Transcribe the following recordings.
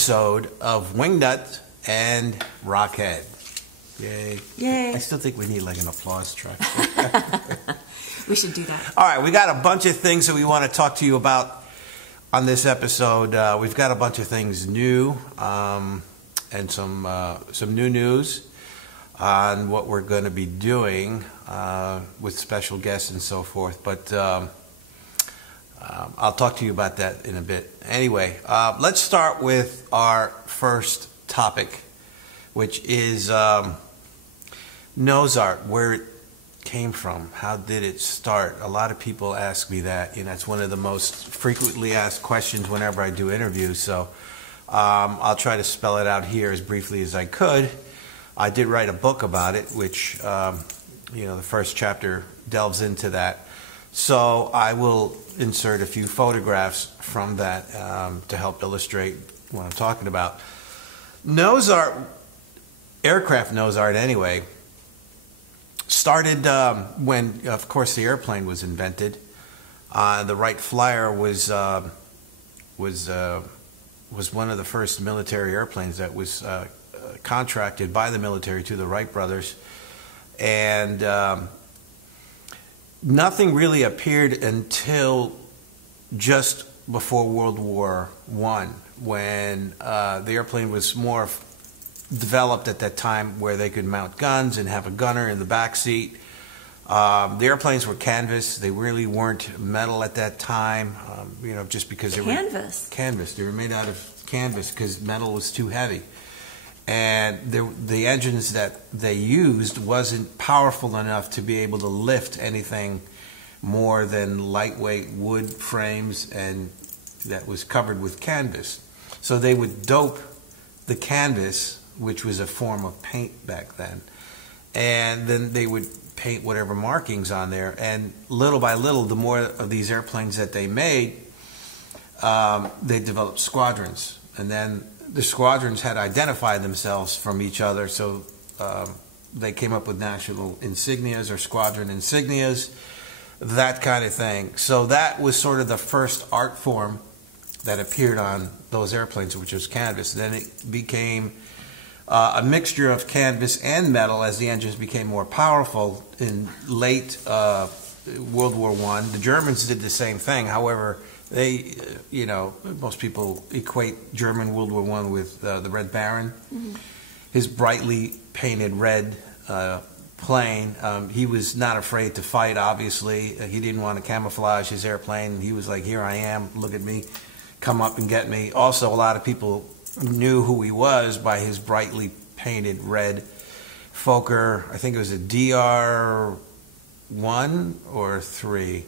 episode of WingNut and RockHead. Yay. Yay. I still think we need like an applause track. We should do that. All right, we got a bunch of things that we want to talk to you about on this episode. We've got a bunch of things new and some new news on what we're going to be doing with special guests and so forth. But I'll talk to you about that in a bit. Anyway, let's start with our first topic, which is nose art, where it came from. How did it start? A lot of people ask me that. You know, it's one of the most frequently asked questions whenever I do interviews. So I'll try to spell it out here as briefly as I could. I did write a book about it, which the first chapter delves into that. So I will insert a few photographs from that to help illustrate what I'm talking about. Nose art, aircraft nose art anyway, started when, of course, the airplane was invented. The Wright Flyer was one of the first military airplanes that was contracted by the military to the Wright brothers, and nothing really appeared until just before World War I, when the airplane was more developed at that time, where they could mount guns and have a gunner in the back seat. The airplanes were canvas; they really weren't metal at that time. Just because they were canvas. They were made out of canvas because metal was too heavy. And the engines that they used wasn't powerful enough to be able to lift anything more than lightweight wood frames and that was covered with canvas. So they would dope the canvas, which was a form of paint back then, and then they would paint whatever markings on there. And little by little, the more of these airplanes that they made, they developed squadrons, and then the squadrons had identified themselves from each other, so they came up with national insignias or squadron insignias, that kind of thing. So that was sort of the first art form that appeared on those airplanes, which was canvas. Then it became a mixture of canvas and metal as the engines became more powerful in late World War I. The Germans did the same thing. However, they, most people equate German World War I with the Red Baron. Mm-hmm. His brightly painted red plane. He was not afraid to fight, obviously. He didn't want to camouflage his airplane. He was like, here I am, look at me, come up and get me. Also, a lot of people knew who he was by his brightly painted red Fokker. I think it was a DR-1 or 3.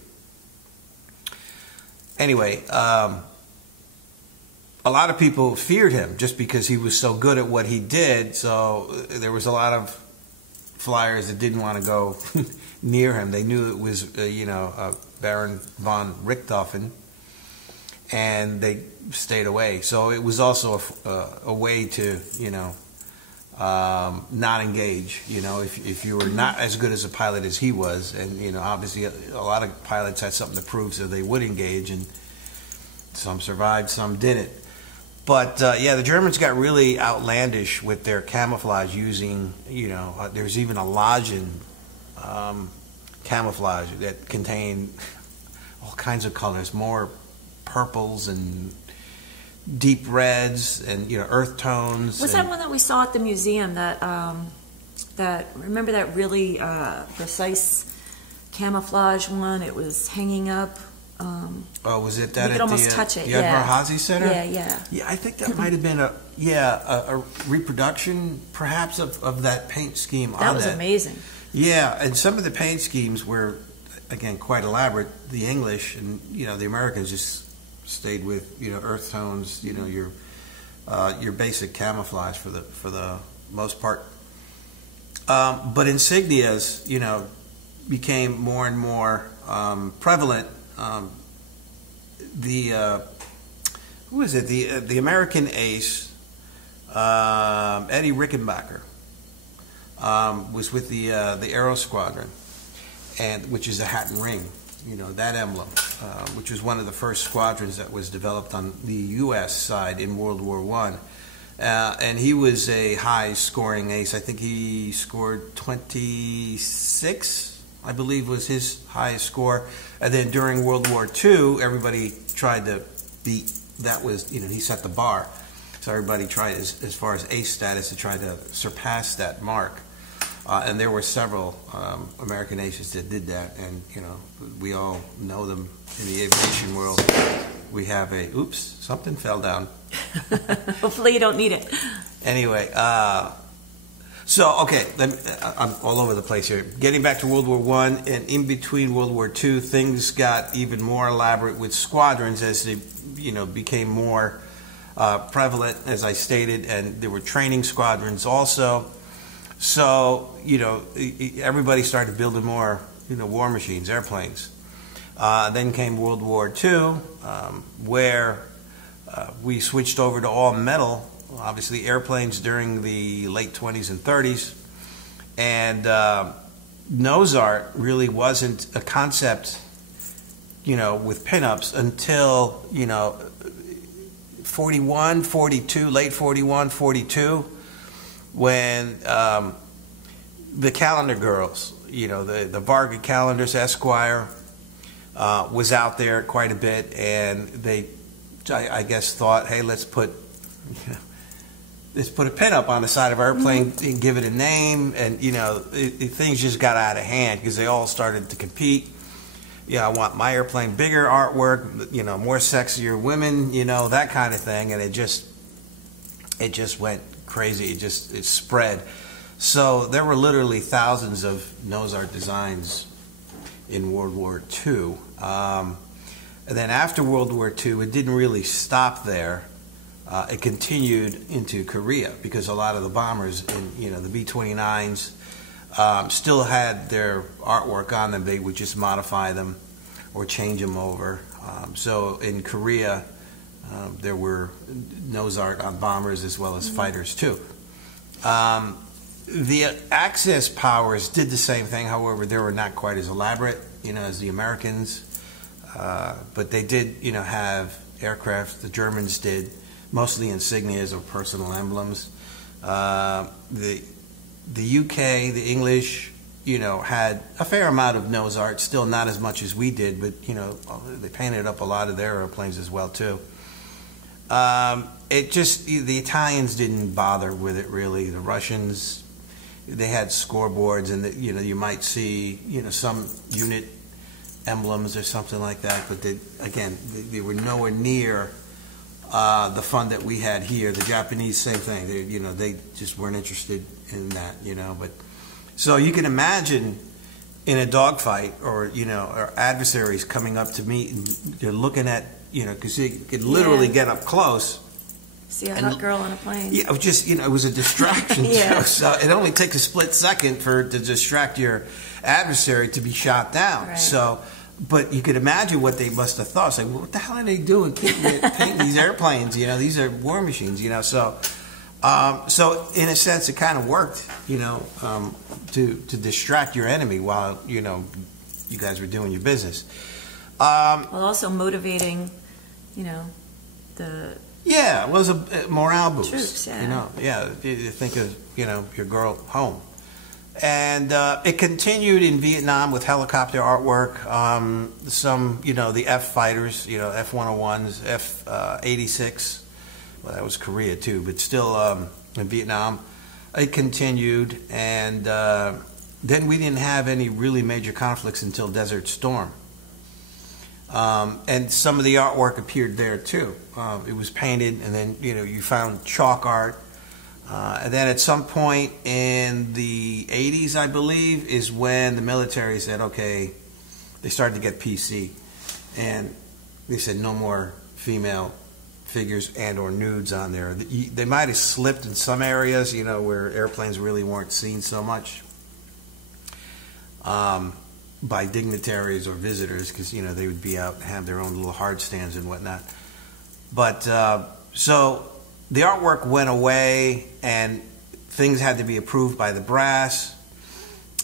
Anyway, a lot of people feared him just because he was so good at what he did. So there was a lot of flyers that didn't want to go near him. They knew it was, Baron von Richthofen, and they stayed away. So it was also a way to, not engage. If you were not as good as a pilot as he was, and obviously a lot of pilots had something to prove, so they would engage, and some survived, some didn't. But the Germans got really outlandish with their camouflage using, there's even a Lodgen camouflage that contained all kinds of colors, more purples and deep reds and earth tones. Was that one that we saw at the museum? Remember that really precise camouflage one? It was hanging up. Was it that you could almost touch it? Yad Barhazy Center? Yeah. Yeah, I think that might have been a reproduction, perhaps, of that paint scheme. That was amazing. Yeah, and some of the paint schemes were, again, quite elaborate. The English and the Americans just stayed with earth tones, your basic camouflage for the most part. But insignias, became more and more prevalent. The American ace, Eddie Rickenbacker, was with the Aero Squadron, which is a hat and ring. that emblem, which was one of the first squadrons that was developed on the U.S. side in World War I. And he was a high-scoring ace. I think he scored 26, I believe, was his highest score. And then during World War II, everybody tried to beat. That was, he set the bar. So everybody tried, as far as ace status, to try to surpass that mark. And there were several American aces that did that, and we all know them in the aviation world. We have oops, something fell down. Hopefully you don't need it. Anyway, okay, I'm all over the place here. Getting back to World War I, and in between World War II, things got even more elaborate with squadrons as they, became more prevalent, as I stated, and there were training squadrons also. So, everybody started building more, war machines, airplanes. Then came World War II, where we switched over to all metal, obviously airplanes during the late 20s and 30s. And nose art really wasn't a concept, with pinups until, 41, 42, late 41, 42. When the calendar girls, the Varga Calendars Esquire was out there quite a bit, and they, I guess, thought, hey, let's put a pin up on the side of our airplane and give it a name, and things just got out of hand because they all started to compete. I want my airplane bigger artwork, more sexier women, that kind of thing, and it just went crazy. It spread. So there were literally thousands of nose art designs in World War II. And then after World War II, it didn't really stop there. It continued into Korea because a lot of the bombers, the B-29s, still had their artwork on them. They would just modify them or change them over. So in Korea, there were nose art on bombers as well as fighters too. The Axis powers did the same thing. However, they were not quite as elaborate, as the Americans. But they did, have aircraft. The Germans did, mostly insignias or personal emblems. The UK, the English, had a fair amount of nose art. Still not as much as we did, but they painted up a lot of their airplanes as well too. The Italians didn't bother with it really. The Russians, they had scoreboards, and you might see some unit emblems or something like that, but they were nowhere near the fun that we had here. The Japanese, same thing. They just weren't interested in that. But so you can imagine in a dogfight, or or adversaries coming up to meet, and they're looking at. Because you could literally get up close. See a hot girl on a plane. Yeah, it was just, it was a distraction. Yeah. So it only takes a split second to distract your adversary to be shot down. Right. So, but you could imagine what they must have thought. It's like, well, what the hell are they doing painting these airplanes? These are war machines. So in a sense, it kind of worked. To distract your enemy while you guys were doing your business. While also motivating, it was a morale boost. Troops, You think of your girl home, and it continued in Vietnam with helicopter artwork. Some the F fighters, F-101s, F-86. Well, that was Korea too, but still in Vietnam, it continued, and then we didn't have any really major conflicts until Desert Storm. And some of the artwork appeared there too. It was painted, and then you found chalk art. And then at some point in the 80s, I believe, is when the military said, okay, they started to get PC, and they said no more female figures and or nudes on there. They might have slipped in some areas, where airplanes really weren't seen so much. By dignitaries or visitors, because they would be out and have their own little hard stands and whatnot. But so the artwork went away, and things had to be approved by the brass.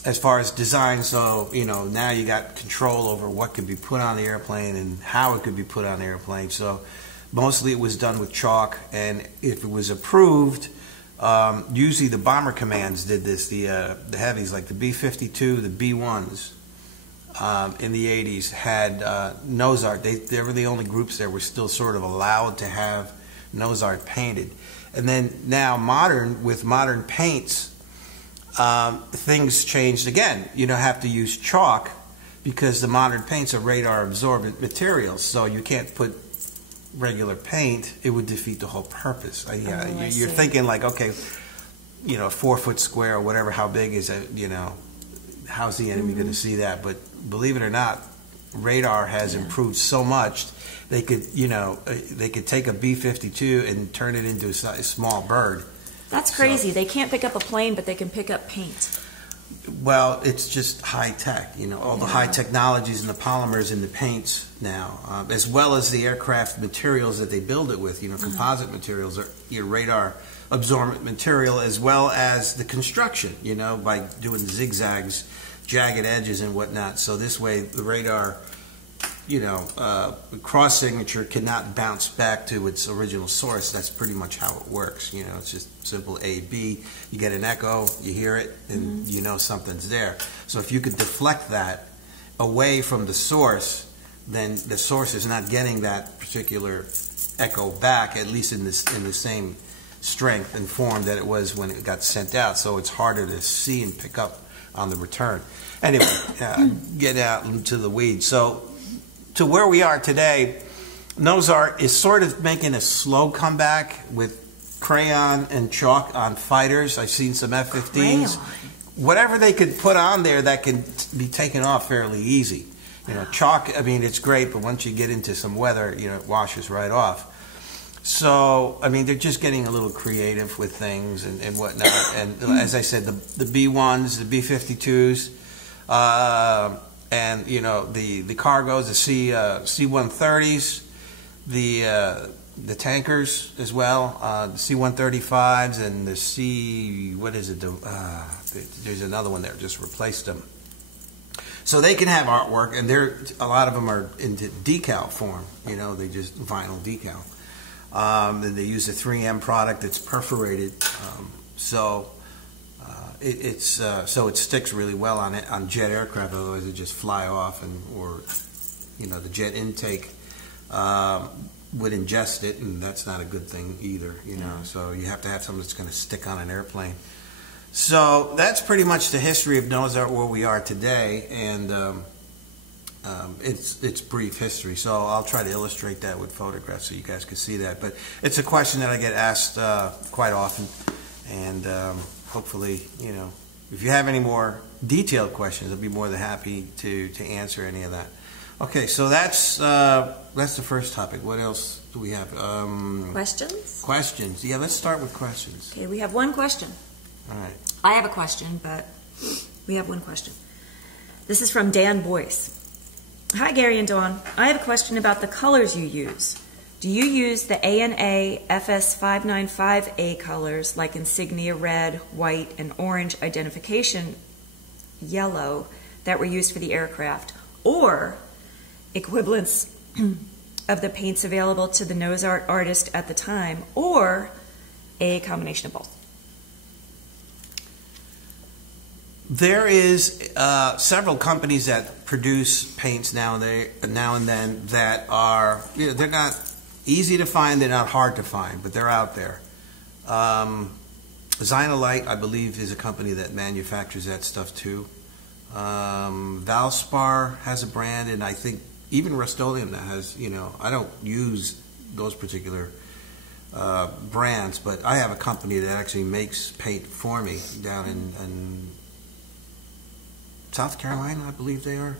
as far as design, so now you got control over what could be put on the airplane and how it could be put on the airplane. So mostly it was done with chalk, and if it was approved, usually the bomber commands did this. The heavies like the B-52, the B-1s in the 80s had nose art. They were the only groups that were still sort of allowed to have nose art painted. And then now with modern paints, things changed again. You don't have to use chalk because the modern paints are radar absorbent materials, so you can't put regular paint. It would defeat the whole purpose. You're thinking like, okay, 4 foot square or whatever, how big is it, how's the enemy going to see that? But believe it or not, radar has improved so much. They could take a B-52 and turn it into a small bird. That's crazy. They can't pick up a plane, but they can pick up paint. Well, it's just high tech, all the high technologies and the polymers in the paints now, as well as the aircraft materials that they build it with. Composite materials are your radar absorbent material, as well as the construction, by doing zigzags, jagged edges and whatnot. So this way the radar, cross signature cannot bounce back to its original source. That's pretty much how it works. It's just simple A, B. You get an echo, you hear it, and you know something's there. So if you could deflect that away from the source, then the source is not getting that particular echo back, at least in the same strength and form that it was when it got sent out. So it's harder to see and pick up on the return. Anyway, get out into the weeds. So to where we are today, nose art is sort of making a slow comeback with crayon and chalk on fighters. I've seen some F-15s. Whatever they could put on there that can be taken off fairly easy. Chalk, it's great, but once you get into some weather, it washes right off. So, they're just getting a little creative with things and whatnot. And as I said, the B-1s, the B-52s, and the cargos, the C-130s, the tankers as well, the C-135s and the there's another one there, just replaced them. So they can have artwork, and a lot of them are into decal form. They just vinyl decal. And they use a 3M product that's perforated, so it sticks really well on jet aircraft. Otherwise, it just fly off, or the jet intake would ingest it, and that's not a good thing either. So you have to have something that's going to stick on an airplane. So that's pretty much the history of nose art where we are today, and it's brief history. So I'll try to illustrate that with photographs so you guys can see that. But it's a question that I get asked quite often, and hopefully, if you have any more detailed questions, I'll be more than happy to answer any of that. Okay, so that's the first topic. What else do we have? Questions? Questions. Yeah, let's start with questions. Okay, we have one question. All right. I have a question, but we have one question. This is from Dan Boyce. Hi, Gary and Dawn. I have a question about the colors you use. Do you use the ANA FS595A colors like insignia red, white, and orange identification yellow that were used for the aircraft, or equivalents of the paints available to the nose art artist at the time, or a combination of both? There is several companies that produce paints now and then that are, they're not easy to find, they're not hard to find, but they're out there. Xynolite, I believe, is a company that manufactures that stuff too. Valspar has a brand, and I think even Rust-Oleum that has, I don't use those particular brands, but I have a company that actually makes paint for me down in South Carolina, I believe they are.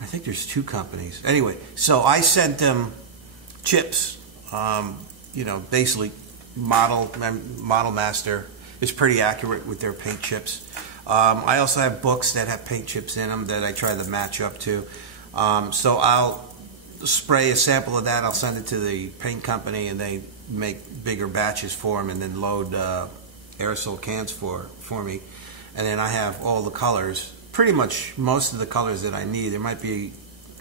I think there's two companies. Anyway, so I sent them chips. Basically, Model Master is pretty accurate with their paint chips. I also have books that have paint chips in them that I try to match up to. So I'll spray a sample of that. I'll send it to the paint company, and they make bigger batches for them, and then load aerosol cans for me. and then I have all the colors, pretty much most of the colors that I need. There might be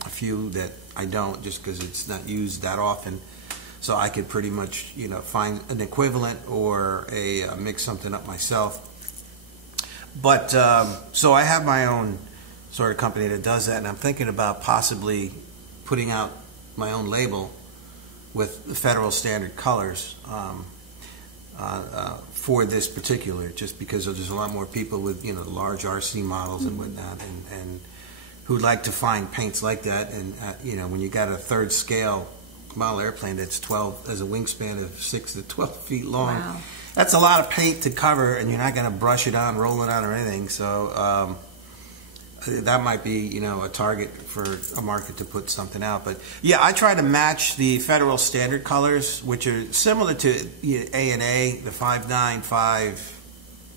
a few that I don't, just because it's not used that often. So I could pretty much, find an equivalent or mix something up myself. But so I have my own sort of company that does that, and I'm thinking about possibly putting out my own label with the federal standard colors for this particular, just because there's a lot more people with large RC models and whatnot, and who'd like to find paints like that. And when you got a third scale model airplane that's 12 as a wingspan of 6 to 12 feet long, wow, that's a lot of paint to cover, and you're not going to brush it on, roll it on, or anything. So that might be, a target for a market to put something out. But yeah, I try to match the federal standard colors, which are similar to A&A, the 595A,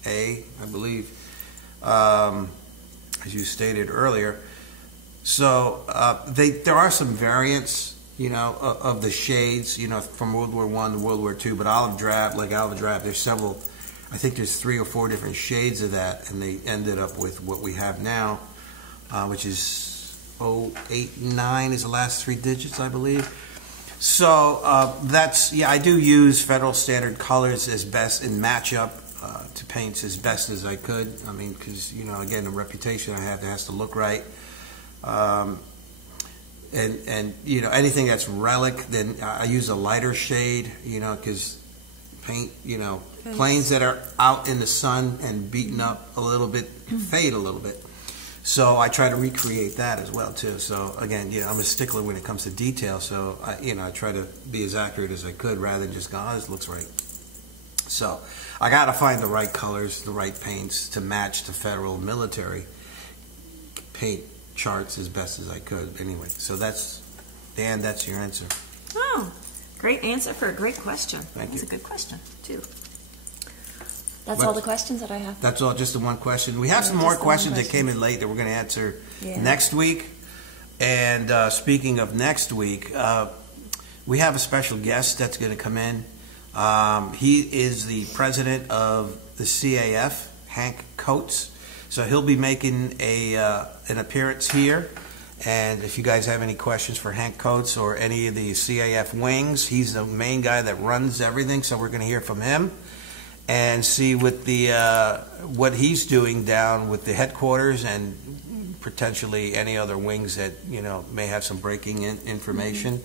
I believe, as you stated earlier. So there are some variants, of the shades, from World War I to World War II. But olive drab, there's several. I think there's 3 or 4 different shades of that, and they ended up with what we have now, which is 089 is the last 3 digits, I believe. So I do use federal standard colors as best in matchup to paints as best as I could. I mean, because again, the reputation I have, it has to look right. And anything that's relic, then I use a lighter shade, because paint, planes that are out in the sun and beaten up a little bit fade a little bit. So I try to recreate that as well too. So again, I'm a stickler when it comes to detail. So I try to be as accurate as I could rather than just go, oh, this looks right. So I got to find the right colors, the right paints to match the federal military paint charts as best as I could. Anyway, so that's your answer. Oh, great answer for a great question. Thank you. That's a good question too. That's all the questions that I have. That's all, just the one question. We have some more questions that came in late that we're going to answer next week. And speaking of next week, we have a special guest that's going to come in. He is the president of the CAF, Hank Coates. So he'll be making an appearance here. And if you guys have any questions for Hank Coates or any of the CAF wings, he's the main guy that runs everything. So we're going to hear from him and see what he's doing down with the headquarters and potentially any other wings that may have some breaking information.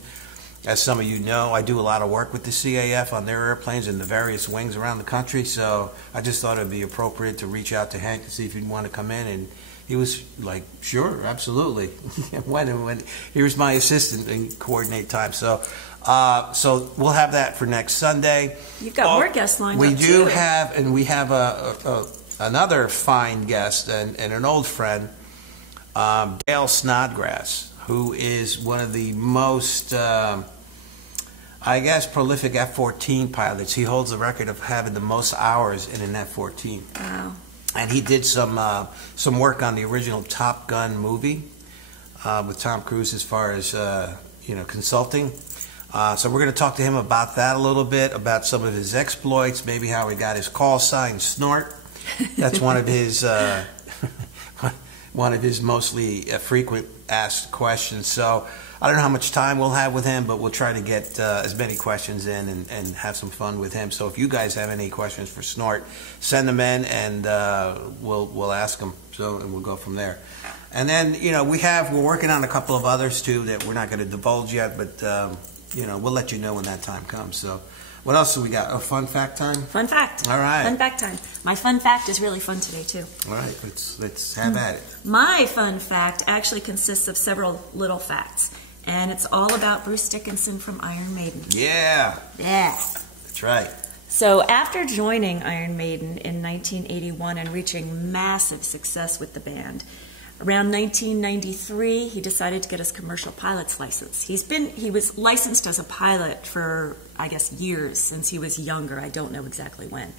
As some of you know, I do a lot of work with the CAF on their airplanes and the various wings around the country. So I just thought it would be appropriate to reach out to Hank to see if he'd want to come in. And he was like, sure, absolutely. when here's my assistant and coordinate time. So we'll have that for next Sunday. You've got more guests lined up. We do have, and we have another fine guest and an old friend, Dale Snodgrass, who is one of the most, prolific F-14 pilots. He holds the record of having the most hours in an F-14. Wow. And he did some work on the original Top Gun movie with Tom Cruise as far as, consulting. So we're going to talk to him about that a little bit, about some of his exploits, maybe how he got his call sign Snort. That's one of his mostly frequent asked questions. So I don't know how much time we'll have with him, but we'll try to get as many questions in and have some fun with him. So if you guys have any questions for Snort, send them in and we'll ask them. And we'll go from there. And then we're working on a couple of others too that we're not going to divulge yet, but we'll let you know when that time comes. So what else do we got? Fun fact time? Fun fact. All right. Fun fact time. My fun fact is really fun today, too. All right. Let's have at it. My fun fact actually consists of several little facts. And it's all about Bruce Dickenson from Iron Maiden. Yeah. Yeah. That's right. So after joining Iron Maiden in 1981 and reaching massive success with the band, around 1993, he decided to get his commercial pilot's license. He was licensed as a pilot for, I guess, years since he was younger. I don't know exactly when.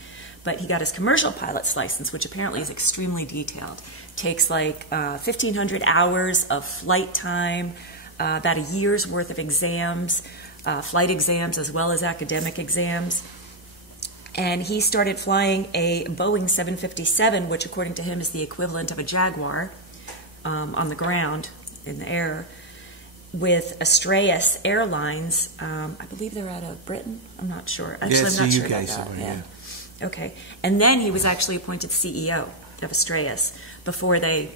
But he got his commercial pilot's license, which apparently is extremely detailed. Takes like 1,500 hours of flight time, about a year's worth of exams, flight exams as well as academic exams. And he started flying a Boeing 757, which according to him is the equivalent of a Jaguar on the ground, in the air, with Astraeus Airlines. I believe they're out of Britain. I'm not sure. Actually, Yeah, it's I'm not the sure UK about that. somewhere, Yeah. Okay. And then he was actually appointed CEO of Astraeus before they,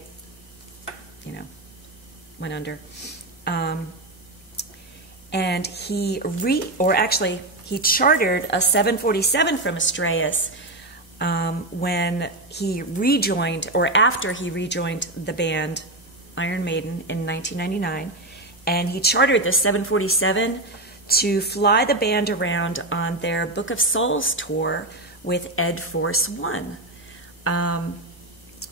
went under. And he chartered a 747 from Astraeus when he rejoined, or after he rejoined the band Iron Maiden in 1999. And he chartered this 747 to fly the band around on their Book of Souls tour with Ed Force One.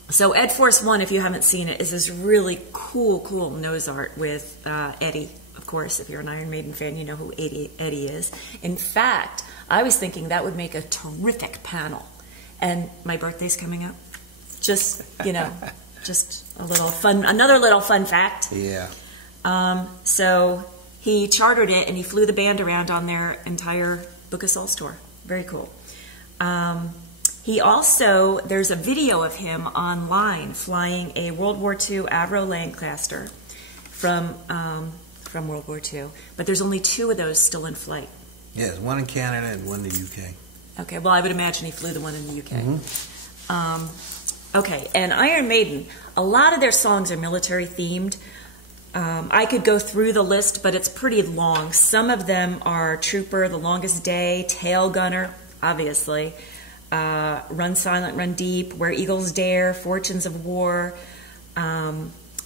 So Ed Force One, if you haven't seen it, is this really cool nose art with Eddie. Of course, if you're an Iron Maiden fan, you know who Eddie is. In fact, I was thinking that would make a terrific panel. And my birthday's coming up. Just, just another little fun fact. Yeah. So he chartered it and he flew the band around on their entire Book of Souls tour. Very cool. He also, there's a video of him online flying a World War II Avro Lancaster from World War II. But there's only 2 of those still in flight. Yeah, there's one in Canada and one in the UK. Okay, well, I would imagine he flew the one in the UK. Okay, and Iron Maiden, a lot of their songs are military themed. I could go through the list, but it's pretty long. Some of them are Trooper, The Longest Day, Tail Gunner, obviously, Run Silent, Run Deep, Where Eagles Dare, Fortunes of War,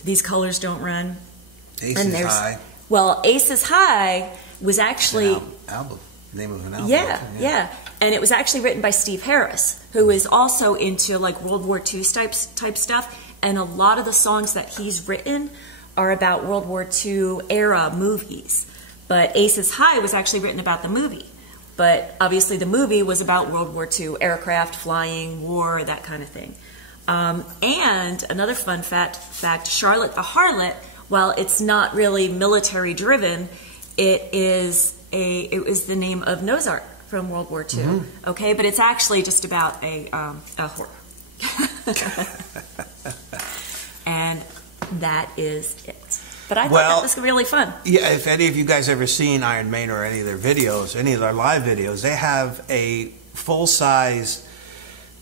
These Colors Don't Run. Aces High. Well, Aces High was actually... album. Name of an album. Yeah. And it was actually written by Steve Harris, who is also into like World War II type stuff. And a lot of the songs that he's written are about World War II era movies. But Aces High was actually written about the movie. But obviously the movie was about World War II, aircraft, flying, war, that kind of thing. And another fun fact, Charlotte the Harlot, while it's not really military driven, it was the name of nose art from World War II. Okay, but it's actually just about a horror. And that is it. But I thought that was really fun. Yeah, if any of you guys ever seen Iron Maiden or any of their videos, any of their live videos, they have a full-size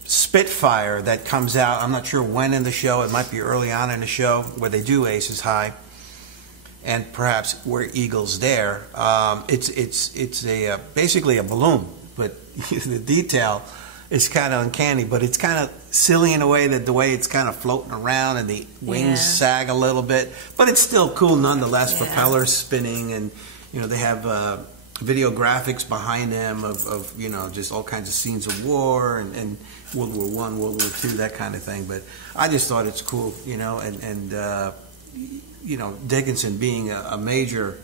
Spitfire that comes out. I'm not sure when in the show. It might be early on in the show where they do Aces High, and perhaps Where Eagles Dare. It's basically a balloon, but the detail is kind of uncanny. But it's kind of silly in a way that the way it's kind of floating around and the wings sag a little bit, but it's still cool nonetheless. Propellers spinning, and they have video graphics behind them of just all kinds of scenes of war and World War I, World War II, that kind of thing. But I just thought it's cool, and Dickenson being a major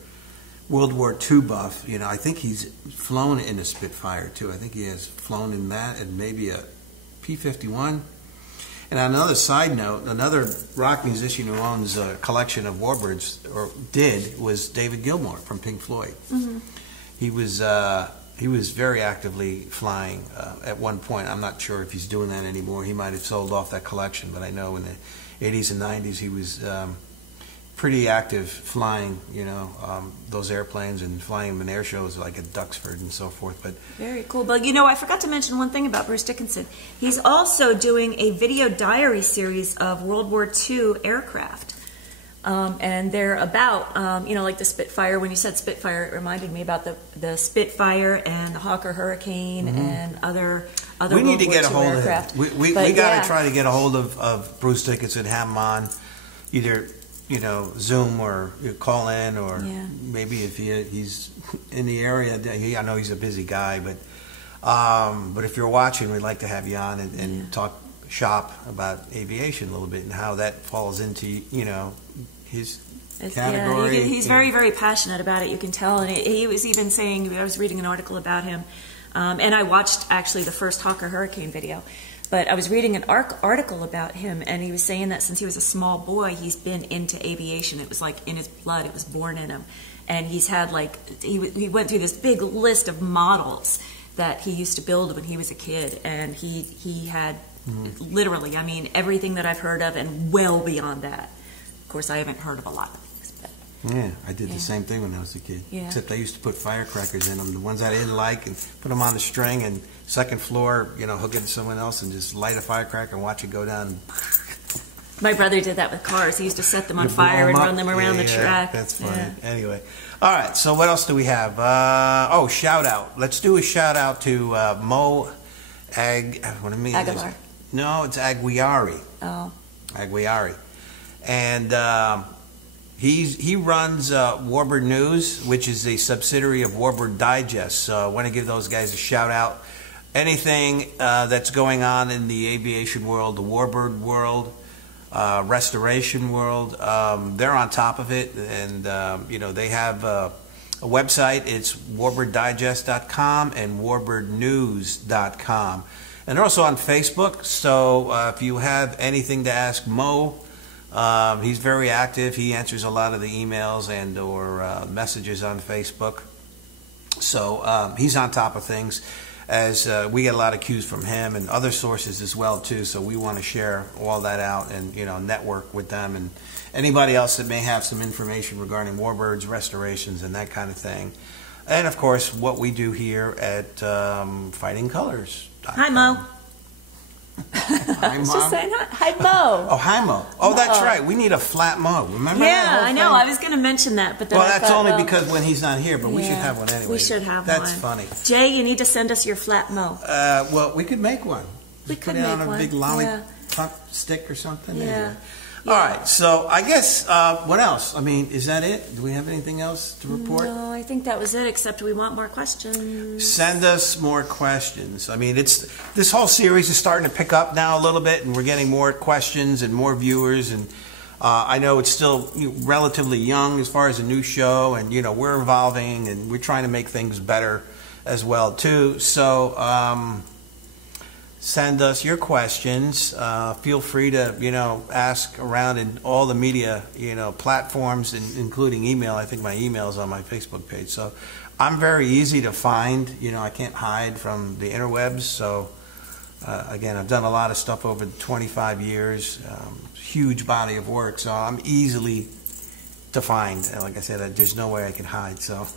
World War II buff, I think he's flown in a Spitfire too. I think he has flown in that and maybe a P-51. And on another side note, another rock musician who owns a collection of warbirds, was David Gilmour from Pink Floyd. He was very actively flying at one point. I'm not sure if he's doing that anymore. He might have sold off that collection, but I know in the 80s and 90s he was pretty active flying, those airplanes and flying them in air shows like at Duxford and so forth. But very cool. But I forgot to mention one thing about Bruce Dickenson. He's also doing a video diary series of World War II aircraft. And they're about, like the Spitfire. When you said Spitfire, it reminded me about the Spitfire and the Hawker Hurricane and other we need to get a hold aircraft. of him. We got to try to get a hold of Bruce Dickenson, have him on, either Zoom or call in, or maybe if he's in the area. I know he's a busy guy, but if you're watching, we'd like to have you on and talk shop about aviation a little bit and how that falls into his category. Yeah, he's very, very passionate about it, you can tell. And he was even saying, I was reading an article about him, and I watched actually the first Hawker Hurricane video, but I was reading an article about him, and he was saying that since he was a small boy, he's been into aviation. It was like in his blood, it was born in him. And he's had he went through this big list of models that he used to build when he was a kid, and he had literally, I mean, everything that I've heard of and well beyond that. Of course, I haven't heard of a lot of things, but yeah, I did the same thing when I was a kid. Yeah. Except I used to put firecrackers in them, the ones I didn't like, and put them on the string, and second floor, hook it to someone else and just light a firecracker and watch it go down. My brother did that with cars. He used to set them on fire and run them around the track. That's funny. Yeah. Anyway, all right. So what else do we have? Shout out. Let's do a shout out to Mo Aguilar. No, it's Aguiari. Oh. Aguiari, and he runs Warbird News, which is a subsidiary of Warbird Digest. So I want to give those guys a shout out. Anything that's going on in the aviation world, the Warbird world, restoration world, they're on top of it, and they have a website. It's warbirddigest.com and warbirdnews.com, and they're also on Facebook. So if you have anything to ask Mo, he's very active. He answers a lot of the emails and or messages on Facebook. So he's on top of things, as we get a lot of cues from him and other sources as well too. So we want to share all that out and network with them and anybody else that may have some information regarding warbirds, restorations, and that kind of thing. And of course, what we do here at Fighting Colors. Hi, Mo. Hi, Mom. Just saying hi, Mo. Oh, hi, Mo. Oh, that's right. We need a flat Mo. Remember Yeah, that whole I know. thing? I was going to mention that, but then Well, I that's thought, only because when he's not here, but we should yeah, have one anyway. We should have That's one. funny. Jay, you need to send us your flat Mo. Well, we could make one. We Just could put it make on a one. big lollipop stick or something. Yeah. Anyway. All right. So I guess what else? I mean, is that it? Do we have anything else to report? No, I think that was it. Except we want more questions. Send us more questions. I mean, this whole series is starting to pick up now a little bit, and we're getting more questions and more viewers. And I know it's still relatively young as far as a new show, and we're evolving and we're trying to make things better as well too. So send us your questions. Feel free to ask around in all the media platforms, including email. I think my email is on my Facebook page. So I'm very easy to find. I can't hide from the interwebs. So again, I've done a lot of stuff over 25 years, huge body of work. So I'm easily to find. And like I said, there's no way I can hide. So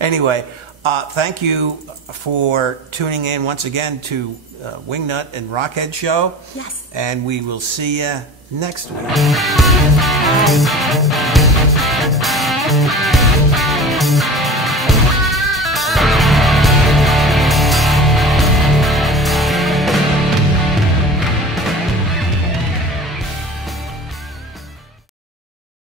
anyway, thank you for tuning in once again to WingNut and RockHead Show. Yes. And we will see you next week. Bye.